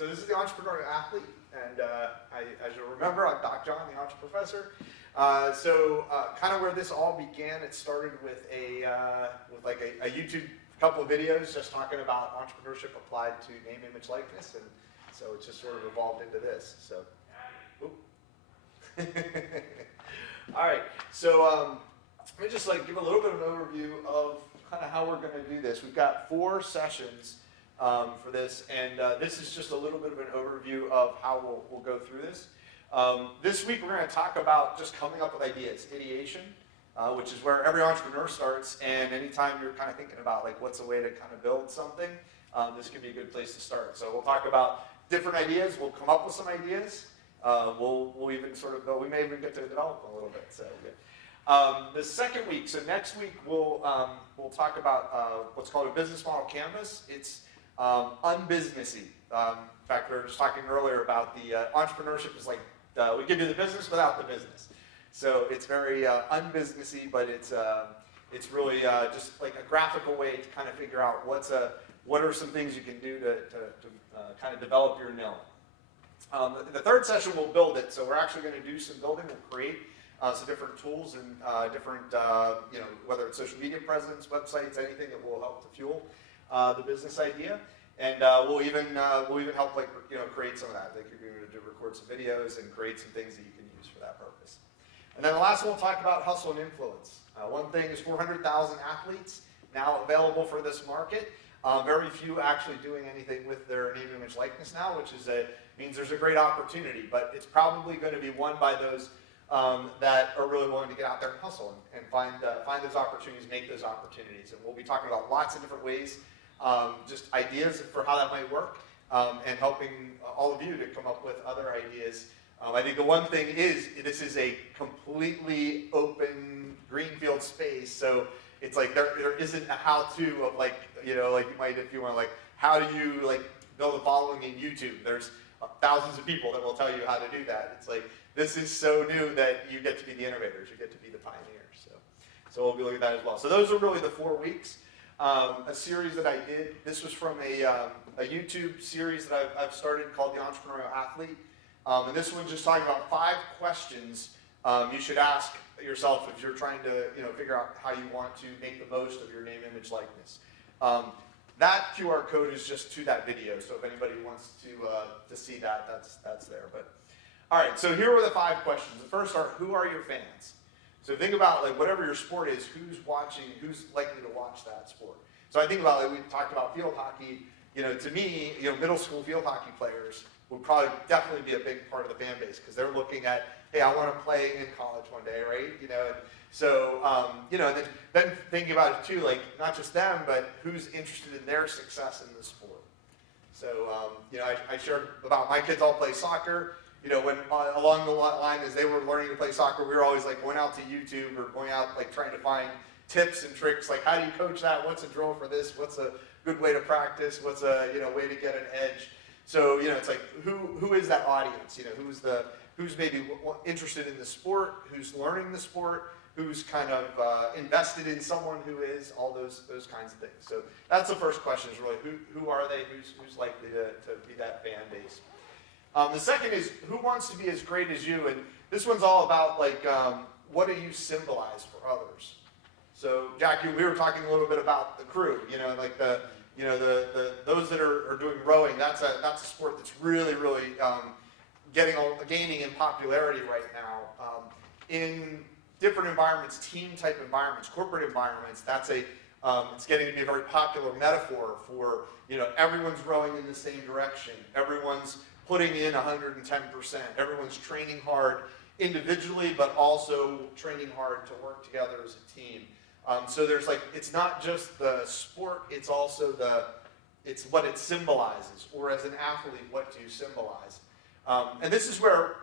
so this is the Entrepreneurial Athlete, and as you'll remember, I'm Doc John, the Entre Professor. Kind of where this all began, it started with a YouTube couple of videos just talking about entrepreneurship applied to name, image, likeness, and so it just sort of evolved into this. So, all right. So let me just give a little bit of an overview of kind of how we're going to do this. We've got 4 sessions for this, and this is just a little bit of an overview of how we'll go through this. This week we're going to talk about just coming up with ideas, ideation, which is where every entrepreneur starts, and anytime you're kind of thinking about what's a way to kind of build something, this can be a good place to start. So we'll talk about different ideas, we'll come up with some ideas, we'll even sort of we may even get to develop them a little bit. So the second week, so next week we'll talk about what's called a business model canvas. It's unbusinessy. In fact, we were just talking earlier about the entrepreneurship is we give you the business without the business. So it's very unbusinessy, but it's really just like a graphical way to kind of figure out what are some things you can do to kind of develop your N.I.L. The third session we'll build it. So we're actually going to do some building. We'll create some different tools and different whether it's social media presence, websites, anything that will help to fuel the business idea. And we'll even help create some of that. Like you're going to record some videos and create some things that you can use for that purpose. And then the last one we'll talk about hustle and influence. One thing is 400,000 athletes now available for this market. Very few actually doing anything with their name, image, likeness now, which is means there's a great opportunity. But it's probably going to be won by those that are really willing to get out there and hustle and find those opportunities, make those opportunities. And we'll be talking about lots of different ways. Just ideas for how that might work, and helping all of you to come up with other ideas. I think the one thing is, this is a completely open greenfield space, so it's there isn't a how-to of you might if you want how do you build a following in YouTube. There's thousands of people that will tell you how to do that. It's this is so new that you get to be the innovators, you get to be the pioneers. So we'll be looking at that as well. So those are really the 4 weeks. A series that I did. This was from a YouTube series that I've started called the Entrepreneurial Athlete. And this one's just talking about 5 questions you should ask yourself if you're trying to figure out how you want to make the most of your name, image, likeness. That QR code is just to that video. So if anybody wants to see that, that's there. But all right. So here are the 5 questions. The first are, who are your fans? So think about whatever your sport is, who's watching, who's likely to watch that sport. So I think about we talked about field hockey. To me, middle school field hockey players would probably definitely be a big part of the fan base because they're looking at, hey, I want to play in college one day, right? And so then thinking about it too, not just them, but who's interested in their success in the sport. So I shared about my kids all play soccer. When along the line as they were learning to play soccer, we were always going out to YouTube or going out trying to find tips and tricks, how do you coach that? What's a drill for this? What's a good way to practice? What's a way to get an edge? So it's who is that audience? Who's maybe interested in the sport? Who's learning the sport? Who's kind of invested in someone who is? All those kinds of things. So that's the first question: is really who are they? Who's likely to be that fan base? The second is, who wants to be as great as you? And this one's all about what do you symbolize for others? So Jackie, we were talking a little bit about the crew. Those that are doing rowing. That's a sport that's really gaining in popularity right now. In different environments, team type environments, corporate environments, it's getting to be a very popular metaphor for everyone's rowing in the same direction. Everyone's putting in 110%. Everyone's training hard individually, but also training hard to work together as a team. So there's it's not just the sport, it's also it's what it symbolizes, or as an athlete, what do you symbolize? And this is where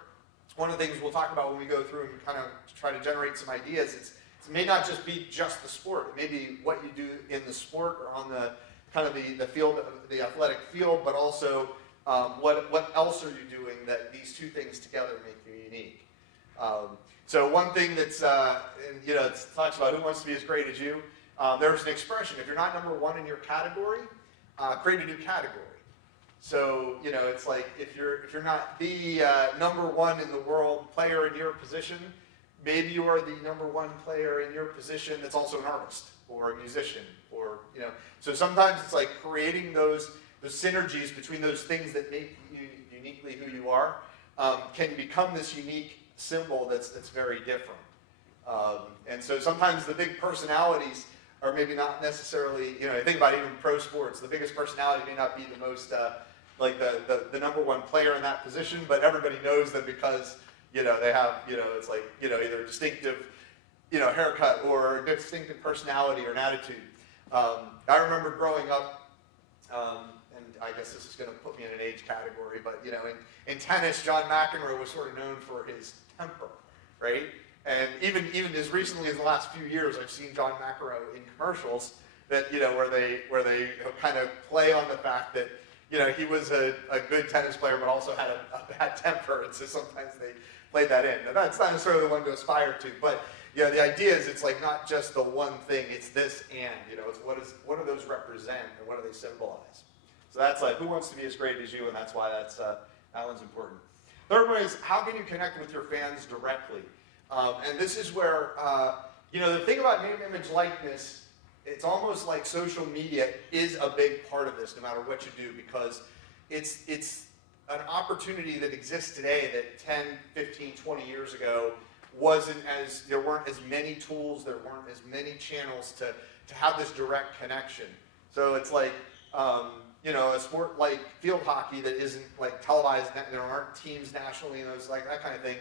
one of the things we'll talk about when we go through and kind of try to generate some ideas. It may not just be just the sport. It may be what you do in the sport or on the kind of the field, the athletic field, but also what else are you doing that these two things together make you unique? So one thing that's, it talks about who wants to be as great as you. There's an expression: if you're not number 1 in your category, create a new category. So, you know, it's like if you're not the number one in the world player in your position, maybe you are the number one player in your position that's also an artist or a musician, or, you know. So sometimes it's like creating those synergies between those things that make you uniquely who you are, can become this unique symbol that's very different. And so sometimes the big personalities are maybe not necessarily, you know, think about even pro sports, the biggest personality may not be the most, like the number one player in that position, but everybody knows them because, you know, they have, you know, it's like, you know, either distinctive, you know, haircut or a distinctive personality or an attitude. I remember growing up, and I guess this is going to put me in an age category, but, you know, in tennis, John McEnroe was sort of known for his temper, right? And even as recently as the last few years, I've seen John McEnroe in commercials that, you know, where they kind of play on the fact that, you know, he was a good tennis player, but also had a bad temper, and so sometimes they played that in. Now, that's not necessarily the one to aspire to, but, you know, the idea is it's like not just the one thing, it's this and, you know, it's what do those represent and what do they symbolize? So that's like, who wants to be as great as you, and that's why that one's important. Third one is, how can you connect with your fans directly? And this is where, you know, the thing about name, image, likeness, it's almost like social media is a big part of this, no matter what you do, because it's an opportunity that exists today that 10, 15, 20 years ago there weren't as many tools, there weren't as many channels to have this direct connection. So it's like, you know, a sport like field hockey that isn't like televised, there aren't teams nationally, and it's like that kind of thing.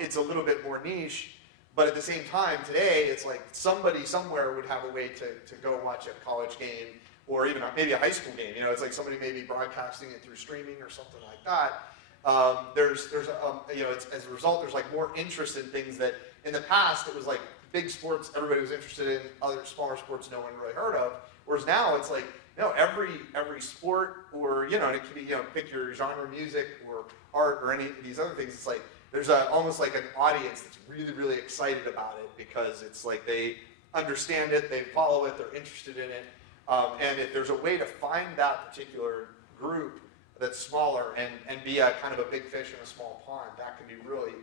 It's a little bit more niche, but at the same time, today, it's like somebody somewhere would have a way to go watch a college game, or even maybe a high school game. You know, it's like somebody maybe broadcasting it through streaming or something like that. You know, as a result, there's like more interest in things that in the past it was like big sports everybody was interested in, other smaller sports no one really heard of. Whereas now it's like, no, every sport, or, you know, and it can be, you know, pick your genre, music or art or any of these other things. It's like there's almost like an audience that's really, really excited about it because it's like they understand it, they follow it, they're interested in it. And if there's a way to find that particular group that's smaller and be a kind of a big fish in a small pond, that can be really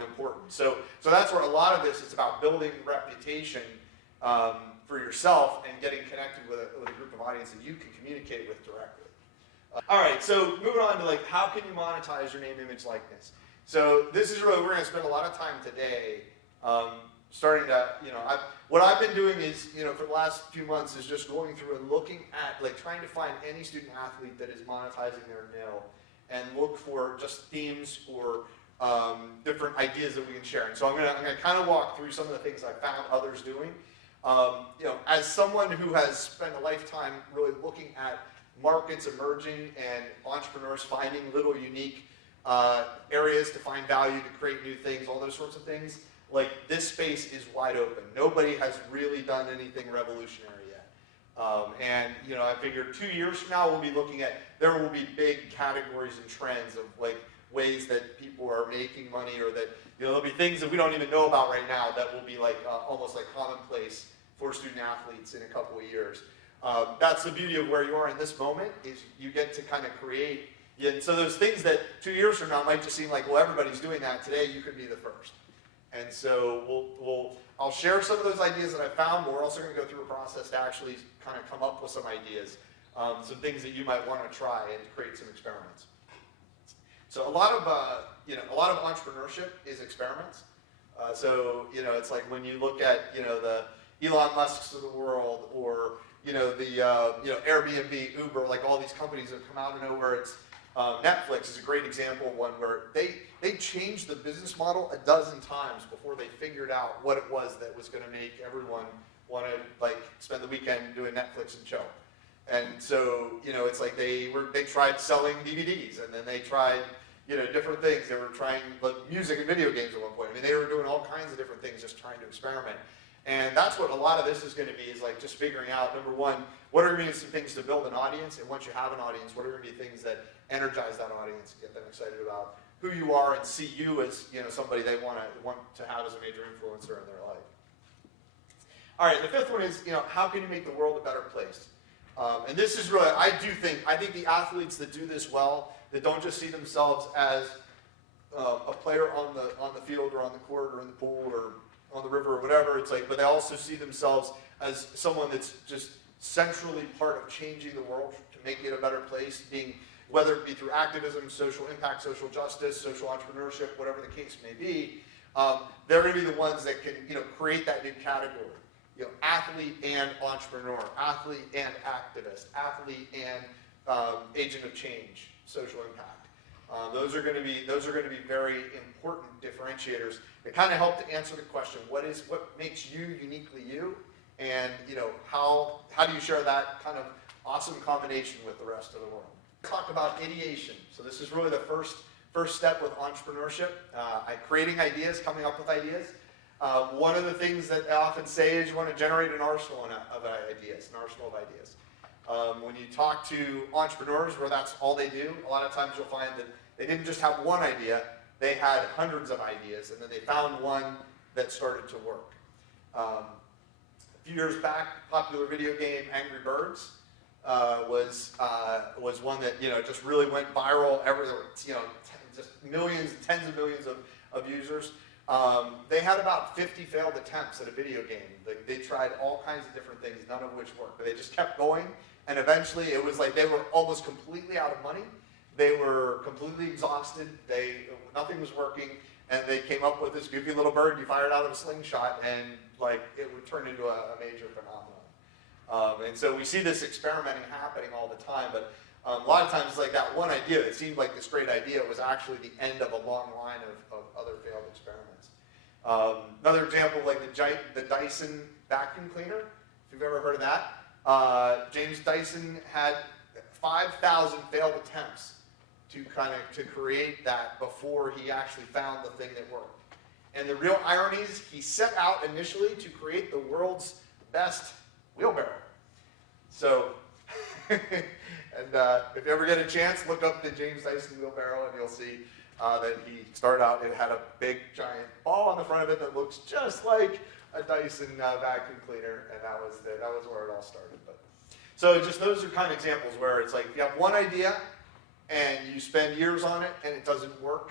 important. So that's where a lot of this is about building reputation for yourself and getting connected with a group of audience that you can communicate with directly. All right, so moving on to like, how can you monetize your name, image, likeness? So this is really, we're going to spend a lot of time today starting to, you know, what I've been doing is, you know, for the last few months is just going through and looking at, like, trying to find any student athlete that is monetizing their NIL and look for just themes or different ideas that we can share. And so I'm gonna kind of walk through some of the things I found others doing. You know, as someone who has spent a lifetime really looking at markets emerging and entrepreneurs finding little unique areas to find value, to create new things, all those sorts of things, like this space is wide open. Nobody has really done anything revolutionary yet. And, you know, I figured 2 years from now we'll be looking at, there will be big categories and trends of like ways that people are making money, or that, you know, there'll be things that we don't even know about right now that will be like almost like commonplace for student athletes in a couple of years. That's the beauty of where you are in this moment, is you get to kind of create. And so those things that 2 years from now might just seem like, well, everybody's doing that today, you could be the first. And so I'll share some of those ideas that I found, but we're also going to go through a process to actually kind of come up with some ideas, some things that you might want to try and create some experiments. So a lot of entrepreneurship is experiments. So, you know, it's like when you look at, you know, the Elon Musks of the world, or, you know, the Airbnb, Uber, like all these companies that come out of nowhere. It's Netflix is a great example of one where they changed the business model a dozen times before they figured out what it was that was going to make everyone want to like spend the weekend doing Netflix and chill. And so, you know, it's like they tried selling DVDs, and then they tried, you know, different things. They were trying like music and video games at one point. I mean, they were doing all kinds of different things, just trying to experiment. And that's what a lot of this is going to be, is like just figuring out, number one, what are going to be some things to build an audience? And once you have an audience, what are going to be things that energize that audience and get them excited about who you are and see you as, you know, somebody they want to have as a major influencer in their life. All right, the fifth one is, you know, how can you make the world a better place? And this is really, I think the athletes that do this well, that don't just see themselves as a player on the field or on the court or in the pool or on the river or whatever, it's like, but they also see themselves as someone that's just centrally part of changing the world to make it a better place, whether it be through activism, social impact, social justice, social entrepreneurship, whatever the case may be. They're going to be the ones that can, create that new category. Athlete and entrepreneur, athlete and activist, athlete and agent of change, social impact. Those are going to be very important differentiators that kind of help to answer the question: what makes you uniquely you, and how do you share that kind of awesome combination with the rest of the world? Talk about ideation. So this is really the first step with entrepreneurship. Creating ideas, coming up with ideas. One of the things that I often say is you want to generate an arsenal of ideas, when you talk to entrepreneurs where that's all they do, a lot of times you'll find that they didn't just have one idea, they had hundreds of ideas, and then they found one that started to work. A few years back, popular video game Angry Birds was one that just really went viral everywhere. Just millions, tens of millions of users. They had about 50 failed attempts at a video game. They tried all kinds of different things, none of which worked. But they just kept going, and eventually it was like they were almost completely out of money. They were completely exhausted. Nothing was working, and they came up with this goofy little bird you fired out of a slingshot, and it would turn into a major phenomenon. And so we see this experimenting happening all the time, but a lot of times it's like that one idea that seemed like this great idea was actually the end of a long line of other failed experiments. Another example, like the Dyson vacuum cleaner, if you've ever heard of that. James Dyson had 5,000 failed attempts to create that before he actually found the thing that worked. And the real irony is he set out initially to create the world's best wheelbarrow. So, and if you ever get a chance, look up the James Dyson wheelbarrow and you'll see that he started out, it had a big giant ball on the front of it that looks just like a Dyson vacuum cleaner, and that was where it all started. So just those are kind of examples where it's like if you have one idea and you spend years on it and it doesn't work,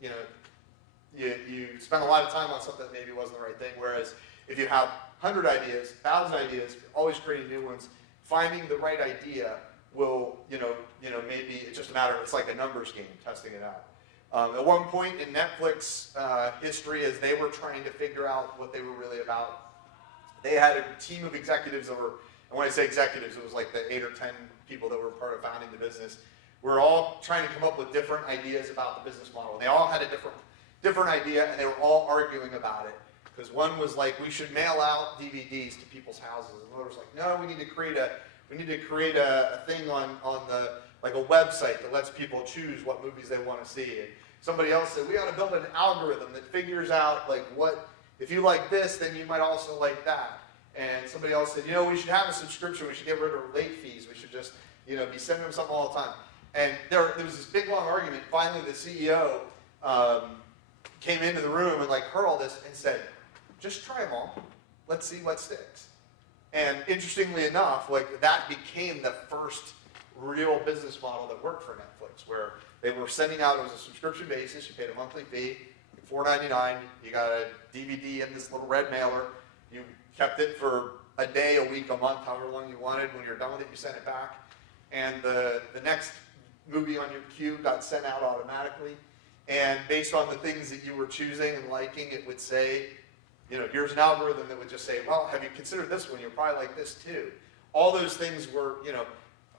you spend a lot of time on something that maybe wasn't the right thing. Whereas if you have 100 ideas, 1,000 ideas, always creating new ones, finding the right idea will, maybe it's just a matter of, it's like a numbers game, testing it out. At one point in Netflix history, as they were trying to figure out what they were really about, they had a team of executives that were, and when I say executives, it was like the 8 or 10 people that were part of founding the business. We're all trying to come up with different ideas about the business model. And they all had a different idea, and they were all arguing about it. Because one was like, we should mail out DVDs to people's houses. And another was like, no, we need to create a thing on the, like a website that lets people choose what movies they want to see. And somebody else said, we ought to build an algorithm that figures out like if you like this, then you might also like that. And somebody else said, we should have a subscription. We should get rid of late fees. We should just, be sending them something all the time. And there was this big long argument. Finally, the CEO came into the room and heard all this and said, just try them all. Let's see what sticks. And interestingly enough, that became the first real business model that worked for Netflix, where they were sending out, it was a subscription basis. You paid a monthly fee, $4.99. You got a DVD in this little red mailer. You kept it for a day, a week, a month, however long you wanted. When you're done with it, you sent it back. And the next movie on your queue got sent out automatically. And based on the things that you were choosing and liking, it would say, here's an algorithm that would just say, well, have you considered this one? You'll probably like this too. All those things were,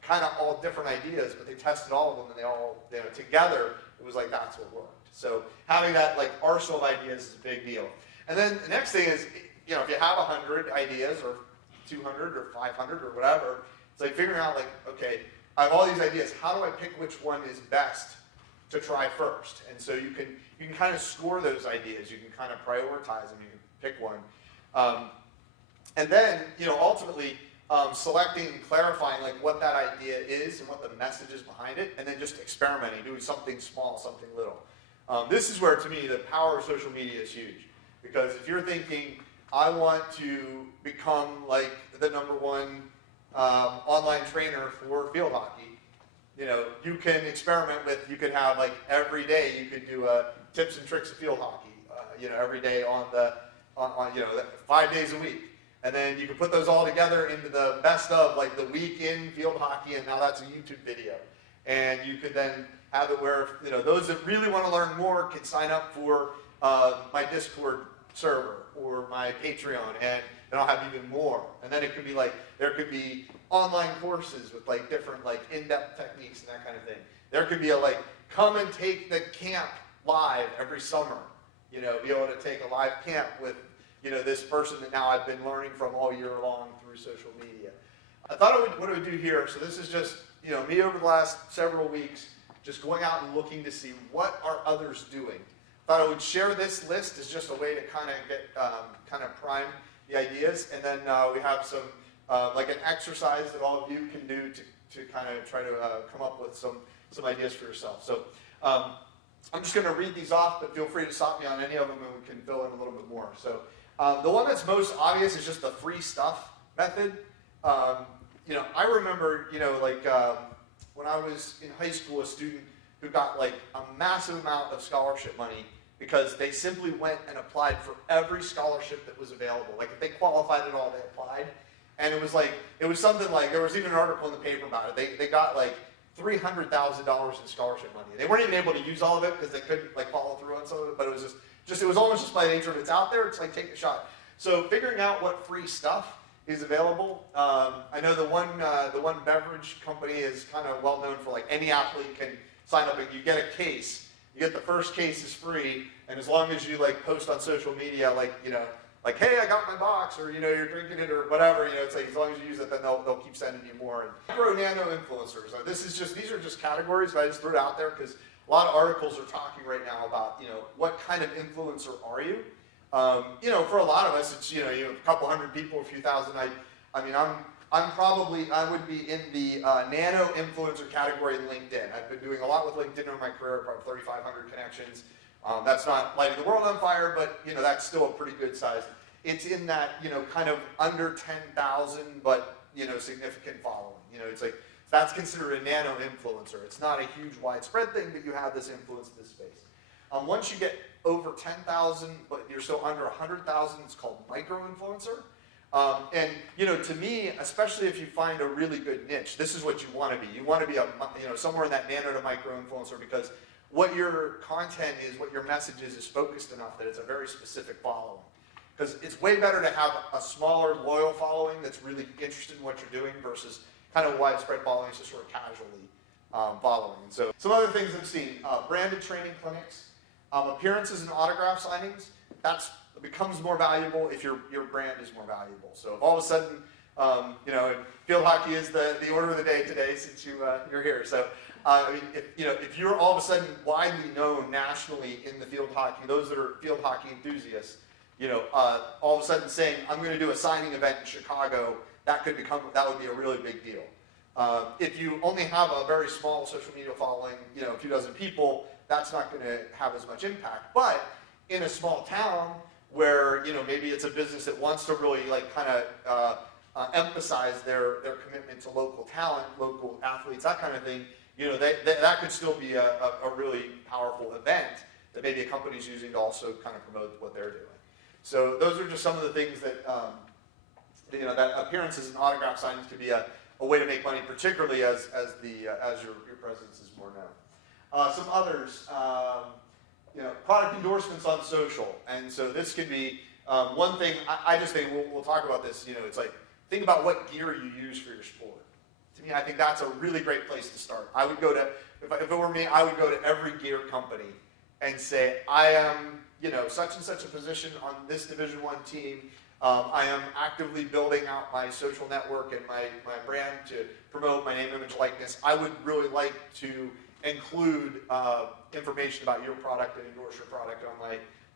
kind of all different ideas, but they tested all of them, and they all, together, it was like, that's what worked. So having that arsenal of ideas is a big deal. And then the next thing is, if you have 100 ideas or 200 or 500 or whatever, it's like figuring out okay, I have all these ideas. How do I pick which one is best to try first? And so you can kind of score those ideas. You can kind of prioritize them. You can pick one. And then, ultimately, selecting and clarifying what that idea is and what the message is behind it, and then just experimenting, doing something small, something little. This is where, to me, the power of social media is huge. Because if you're thinking, I want to become the number one online trainer for field hockey, you can experiment with, you could have like every day you could do tips and tricks of field hockey, every day on 5 days a week. And then you can put those all together into the best of like the week in field hockey, and now that's a YouTube video. And you could then have it where, those that really want to learn more can sign up for my Discord server or my Patreon, and then I'll have even more. And then it could be like, there could be online courses with like different like in-depth techniques and that kind of thing. There could be a like, come and take the camp live every summer. Be able to take a live camp with, this person that now I've been learning from all year long through social media. I thought what I would do here, so this is just, me over the last several weeks, just going out and looking to see what are others doing. Thought I would share this list as just a way to kind of get, prime the ideas, and then we have some, like an exercise that all of you can do to kind of try to come up with some ideas for yourself. So I'm just going to read these off, but feel free to stop me on any of them and we can fill in a little bit more. So the one that's most obvious is just the free stuff method. I remember, when I was in high school, a student who got like a massive amount of scholarship money because they simply went and applied for every scholarship that was available. Like if they qualified at all, they applied. And it was something like, there was even an article in the paper about it. They got like $300,000 in scholarship money. They weren't even able to use all of it because they couldn't like follow through on some of it, but it was almost just by nature of it's out there, it's like take a shot. So figuring out what free stuff is available. I know the one beverage company is kind of well known for like any athlete can sign up and you get a case. You get the first case is free, and as long as you like post on social media, like hey, I got my box, or you're drinking it or whatever, it's like as long as you use it, then they'll keep sending you more. And micro nano influencers. These are just categories, but I just threw it out there because a lot of articles are talking right now about what kind of influencer are you? For a lot of us, it's a couple hundred people, a few thousand. I would be in the nano influencer category in LinkedIn. I've been doing a lot with LinkedIn over my career, probably 3,500 connections. That's not lighting the world on fire, but that's still a pretty good size. It's in that kind of under 10,000, but significant following. It's like that's considered a nano influencer. It's not a huge widespread thing, but you have this influence in this space. Once you get over 10,000, but you're still under 100,000, it's called micro influencer. And to me, especially if you find a really good niche, this is what you want to be. You want to be somewhere in that nano to micro influencer, because what your content is, what your message is focused enough that it's a very specific following. Because it's way better to have a smaller, loyal following that's really interested in what you're doing versus kind of widespread following, just sort of casually following. And so some other things I've seen, branded training clinics, appearances and autograph signings. That's becomes more valuable if your brand is more valuable. So if all of a sudden, field hockey is the order of the day today since you're here. So if you're all of a sudden widely known nationally in the field hockey, those that are field hockey enthusiasts, all of a sudden saying I'm going to do a signing event in Chicago, that would be a really big deal. If you only have a very small social media following, a few dozen people, that's not going to have as much impact. But in a small town where maybe it's a business that wants to really emphasize their commitment to local talent, local athletes, that kind of thing, that could still be a really powerful event that maybe a company's using to also kind of promote what they're doing. So those are just some of the things that that appearances and autograph signings could be a way to make money, particularly as your presence is more known. Some others. Product endorsements on social. And so this could be one thing, I just think, we'll talk about this, it's like, think about what gear you use for your sport. To me, I think that's a really great place to start. I would go to, if it were me, I would go to every gear company and say, I am, such and such a position on this Division I team. I am actively building out my social network and my brand to promote my name, image, likeness. I would really like to include information about your product and endorse your product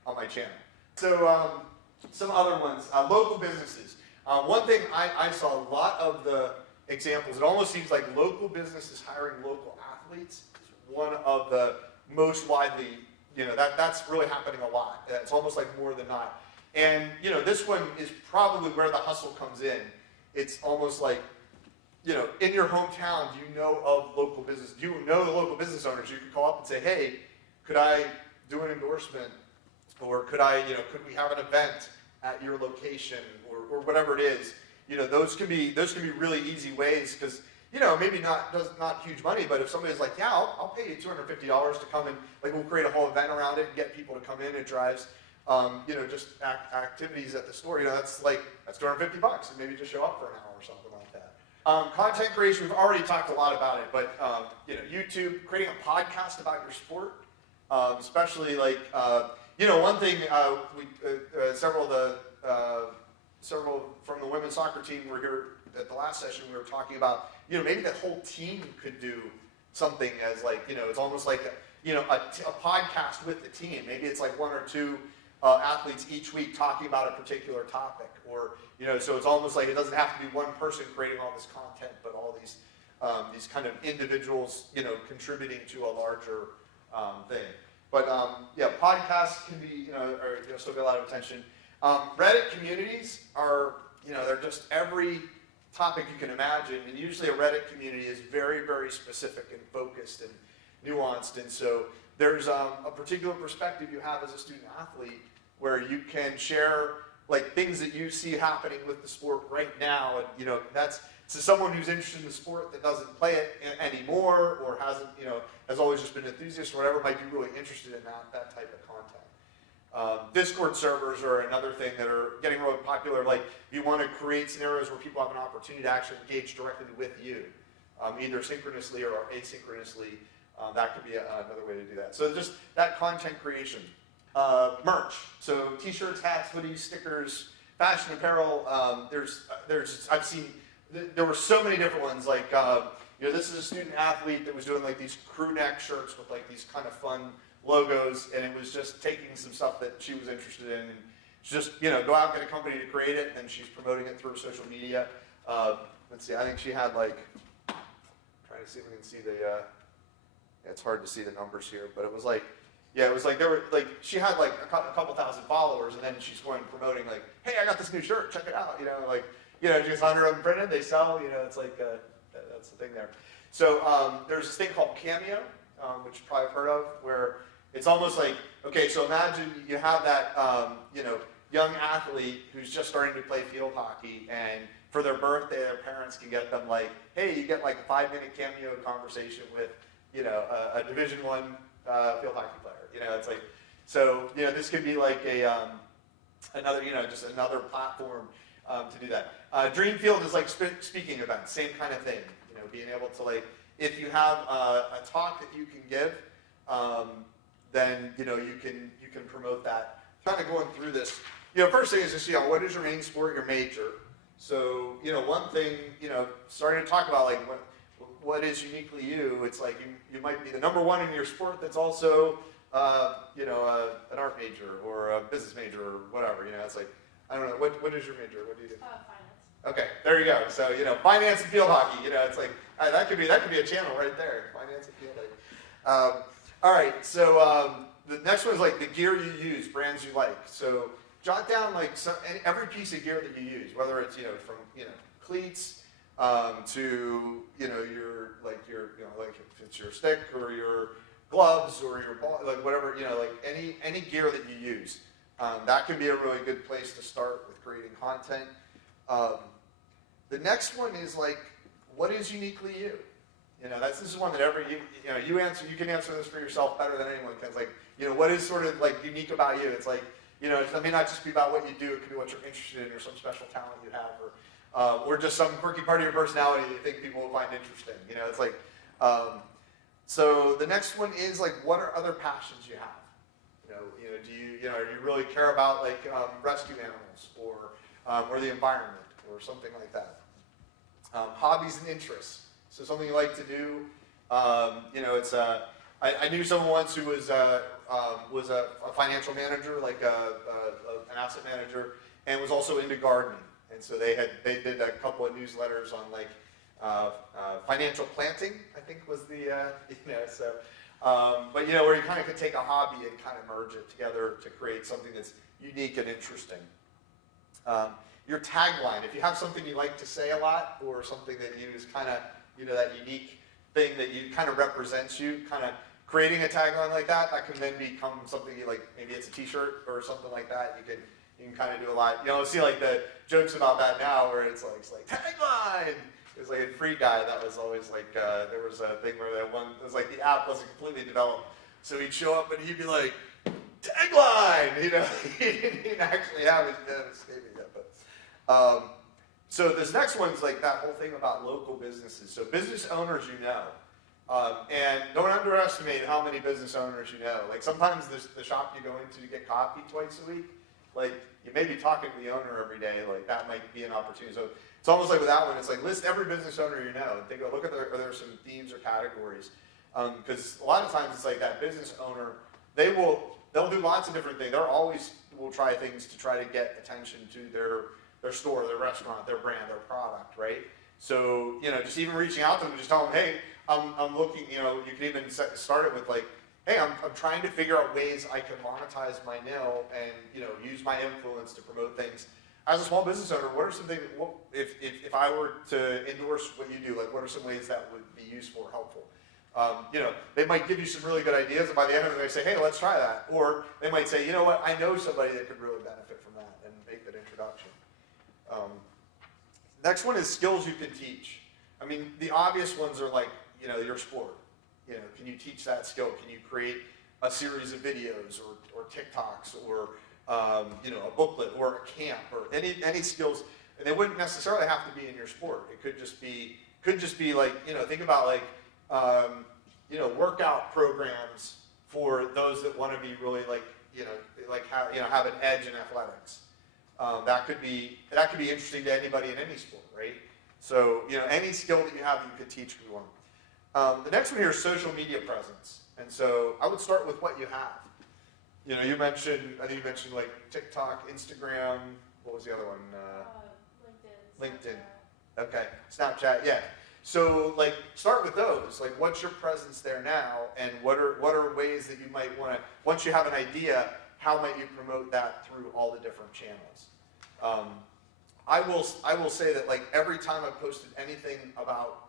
on my channel. So some other ones, local businesses. One thing I saw a lot of the examples, it almost seems like local businesses hiring local athletes is one of the most widely, that's really happening a lot. It's almost like more than not. And this one is probably where the hustle comes in. It's almost like in your hometown, do you know of local business? Do you know the local business owners? You can call up and say, hey, could I do an endorsement? Or could we have an event at your location, or whatever it is? Those can be really easy ways, because maybe not huge money, but if somebody's like, yeah, I'll pay you $250 to come and we'll create a whole event around it and get people to come in. It drives just activities at the store. That's $250, and maybe just show up for an hour or something like that. Content creation, we've already talked a lot about it, but YouTube, creating a podcast about your sport, especially one thing, several from the women's soccer team were here at the last session. We were talking about, maybe the whole team could do something as it's almost like a podcast with the team. Maybe it's like one or two athletes each week talking about a particular topic, or so it's almost like it doesn't have to be one person creating all this content, but all these kind of individuals, contributing to a larger thing. But podcasts can be, still get a lot of attention. Reddit communities are, they're just every topic you can imagine, and usually a Reddit community is very, very specific and focused and nuanced, and so there's a particular perspective you have as a student athlete where you can share things that you see happening with the sport right now, and that's to someone who's interested in the sport that doesn't play it anymore, or hasn't, has always just been an enthusiast or whatever, might be really interested in that type of content. Discord servers are another thing that are getting really popular. You want to create scenarios where people have an opportunity to actually engage directly with you, either synchronously or asynchronously. That could be another way to do that. So just that content creation. Merch. So t-shirts, hats, hoodies, stickers, fashion apparel. I've seen, there were so many different ones. This is a student athlete that was doing these crew neck shirts with these kind of fun logos, and it was just taking some stuff that she was interested in, and just go out and get a company to create it, and then she's promoting it through social media. Let's see, I think she had trying to see if we can see the it's hard to see the numbers here, but it was she had a couple thousand followers, and then she's going and promoting hey, I got this new shirt, check it out, just 100 of them printed, they sell, it's that's the thing there. So there's this thing called Cameo, which you've probably heard of, where it's almost okay, so imagine you have that, young athlete who's just starting to play field hockey, and for their birthday, their parents can get them hey, you get a 5-minute Cameo conversation with, a Division I field hockey player. It's so, this could be another, just another platform to do that. Dream Field is speaking events, same kind of thing. Being able to if you have a talk that you can give, then you can promote that. Kind of going through this. First thing is just what is your main sport, your major. So one thing starting to talk about what is uniquely you. It's you might be the number one in your sport that's also an art major or a business major or whatever. It's I don't know, what is your major? What do you do? Finance. Okay, there you go. So finance and field hockey. It's that could be a channel right there. Finance and field hockey. All right. So the next one is the gear you use, brands you like. So jot down every piece of gear that you use, whether it's from cleats to your if it's your stick or your gloves or your ball, whatever, any gear that you use. That can be a really good place to start with creating content. The next one is what is uniquely you? This is one that you answer. You can answer this for yourself better than anyone can. What is sort of unique about you? It's it may not just be about what you do. It could be what you're interested in, or some special talent you have, or just some quirky part of your personality that you think people will find interesting. It's so the next one is what are other passions you have? Do you really care about rescue animals or the environment or something like that? Hobbies and interests. So something you like to do. It's I knew someone once who was a financial manager, an asset manager, and was also into gardening. And so they did a couple of newsletters on financial planting, I think was the but where you kind of could take a hobby and kind of merge it together to create something that's unique and interesting. your tagline. If you have something you like to say a lot, or something that you is kind of, that unique thing that you kind of represents you, kind of creating a tagline like that, that can then become something you like. Maybe it's a T-shirt or something like that. You can kind of do a lot. See like the jokes about that now, where it's like tagline. It was like a Free Guy that was always like, there was a thing where it was like the app wasn't completely developed. So he'd show up and he'd be like, tagline! He didn't actually have his escaping yet. But, so this next one's like that whole thing about local businesses. So business owners and don't underestimate how many business owners you know. Like sometimes the shop you go into to get coffee twice a week, like you may be talking to the owner every day, like that might be an opportunity. So it's almost like with that one, it's like list every business owner you know and look at are there some themes or categories. Because a lot of times it's like that business owner, they'll do lots of different things. They're always will try things to try to get attention to their store, their restaurant, their brand, their product, right? So, just even reaching out to them, just tell them, hey, I'm looking, you can even start it with like, hey, I'm trying to figure out ways I can monetize my N.I.L and, use my influence to promote things. As a small business owner, what are some things, if I were to endorse what you do, like what are some ways that would be useful or helpful? They might give you some really good ideas, and by the end of it, they say, hey, let's try that. Or they might say, you know what, I know somebody that could really benefit from that, and make that introduction. Next one is skills you can teach. I mean, the obvious ones are like, your sport. Can you teach that skill? Can you create a series of videos or TikToks or, a booklet or a camp or any skills? And they wouldn't necessarily have to be in your sport. It could just be like, think about like, workout programs for those that want to be really like, have an edge in athletics. That could be interesting to anybody in any sport, right? So, any skill that you have that you could teach could be one. The next one here is social media presence. And so I would start with what you have. I think you mentioned like TikTok, Instagram, what was the other one? LinkedIn. Okay, Snapchat, yeah. So like start with those. Like what's your presence there now, and what are ways that you might want to, once you have an idea, how might you promote that through all the different channels? I will say that like every time I've posted anything about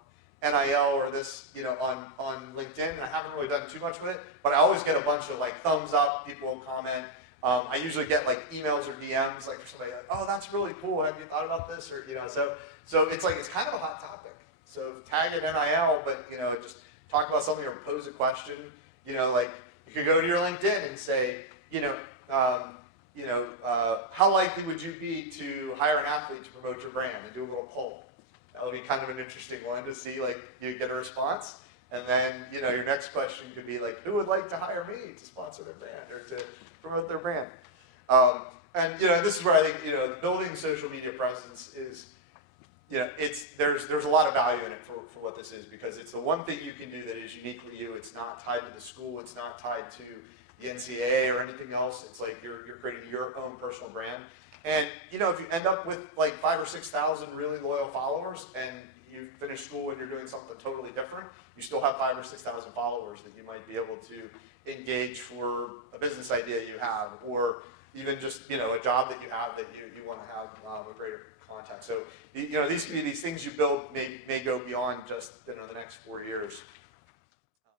N.I.L or this, on LinkedIn, and I haven't really done too much with it, but I always get a bunch of like thumbs up, people will comment. I usually get like emails or DMs like from somebody like, oh, that's really cool. Have you thought about this? Or so it's like it's kind of a hot topic. So tag it N.I.L, but just talk about something or pose a question. Like you could go to your LinkedIn and say, how likely would you be to hire an athlete to promote your brand, and do a little poll. That would be kind of an interesting one to see, like you get a response. And then, your next question could be like, who would like to hire me to sponsor their brand or to promote their brand? And this is where I think, building social media presence is, there's a lot of value in it for what this is, because it's the one thing you can do that is uniquely you. It's not tied to the school. It's not tied to the NCAA or anything else. It's like you're creating your own personal brand. And, if you end up with like 5,000 or 6,000 really loyal followers, and you finish school and you're doing something totally different, you still have 5,000 or 6,000 followers that you might be able to engage for a business idea you have, or even just, a job that you have that you want to have a greater contact. So, these could be these things you build may go beyond just, the next 4 years.